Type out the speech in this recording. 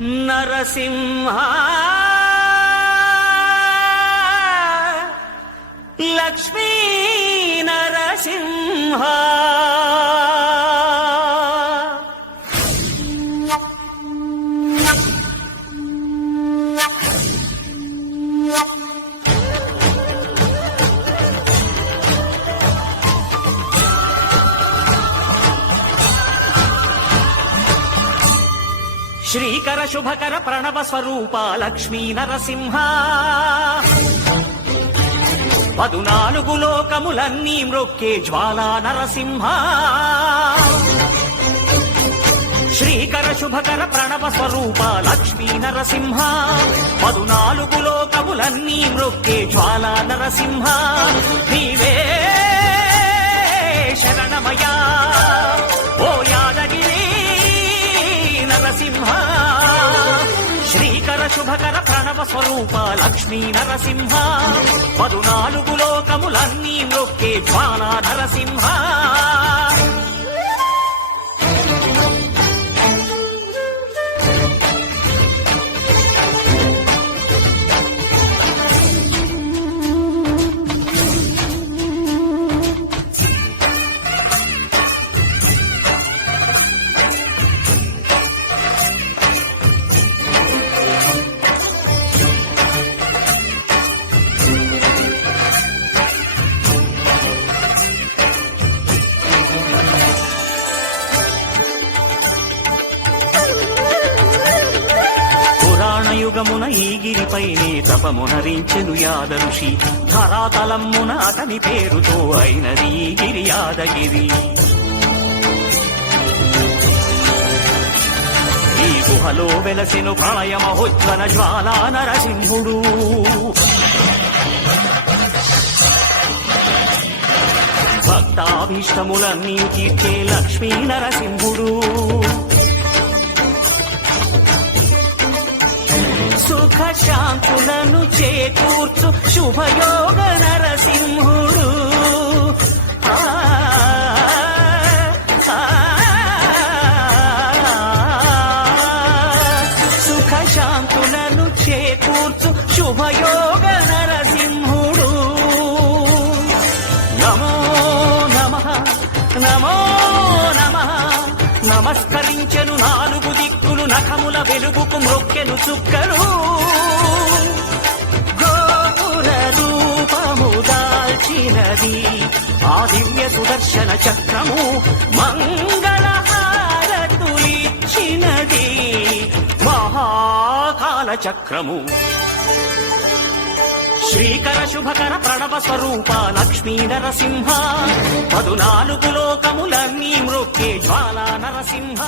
నరసింహ లక్ష్మీ నరసింహ శ్రీకర శుభకర ప్రణవ స్వరూప లక్ష్మీ నరసింహ 14 లోకములన్నీ మ్రొక్కే జ్వాలా నరసింహ శ్రీకర శుభకర ప్రణవ స్వరూప లక్ష్మీ నరసింహ 14 లోకములన్నీ మ్రొక్కే జ్వాలా నరసింహ నీవే శరణమయా ఓ యాదగిరి నరసింహ శ్రీకర శుభకర ప్రణవ స్వరూప లక్ష్మీ నరసింహ 14 లోకములన్నీ మ్రొక్కే జ్వాలా నరసింహ యుగమున ఈ గిరిపైనే తపమునరించెను యాద ఋషి ధరాతలమ్మున అతని పేరుతో అయినది ఈ గిరి యాదగిరి ఈ గుహలో వెలసెను ప్రళయ మహోజ్వల జ్వాలా నరసింహుడు భక్తాభీష్టములన్నీ తీర్చే లక్ష్మీ నరసింహుడు సుఖ శాంతులను చేకూర్చు శుభయోగ నరసింహుడు సుఖ శాంతులను చేకూర్చు శుభయోగ నరసింహుడు నమో నమః నమో నమః నమస్కరించెను 4 దిక్కులు నఖముల వెలుగుకు మ్రొక్కెను చుక్కలు గోపుర రూపము దాల్చినది ఆ దివ్య సుదర్శన చక్రము మంగళహారతులిచ్చినది మహాకాల చక్రము శ్రీకర శుభకర ప్రణవ స్వరూప లక్ష్మీ నరసింహ 14 లోకములన్నీ మ్రొక్కే జ్వాలా నరసింహ